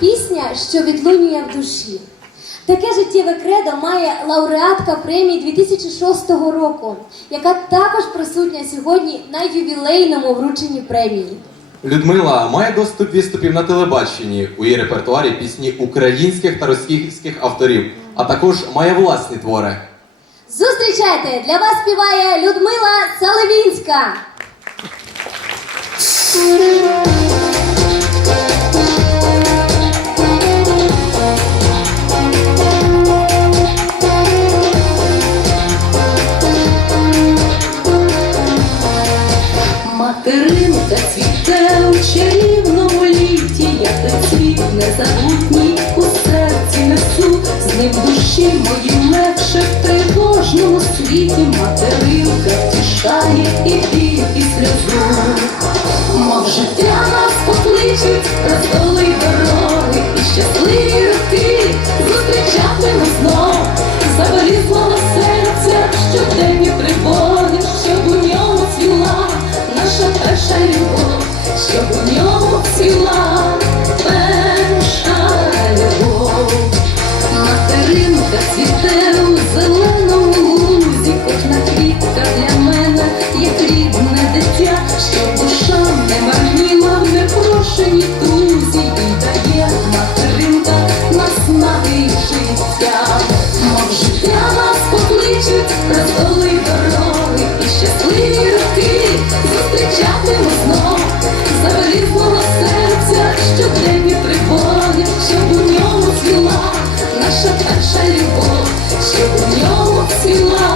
Пісня, що відлунює в душі. Таке життєве кредо має лауреатка премії 2006 року, яка також присутня сьогодні на ювілейному врученні премії. Людмила має доступ виступів на телебаченні. У її репертуарі пісні українських та російських авторів, а також має власні твори. Зустрічайте! Для вас співає Людмила Саливінська. Ним душі мої легше в тривожному світі, материнка втішає і біль, і сльозу. Мов життя нас покличуть, роздоли і щасливі роки зустрічатимемо знов. Завелізного серця, щоденні тривоги, щоб у ньому цвіла наша перша любов, щоб у ньому цвіла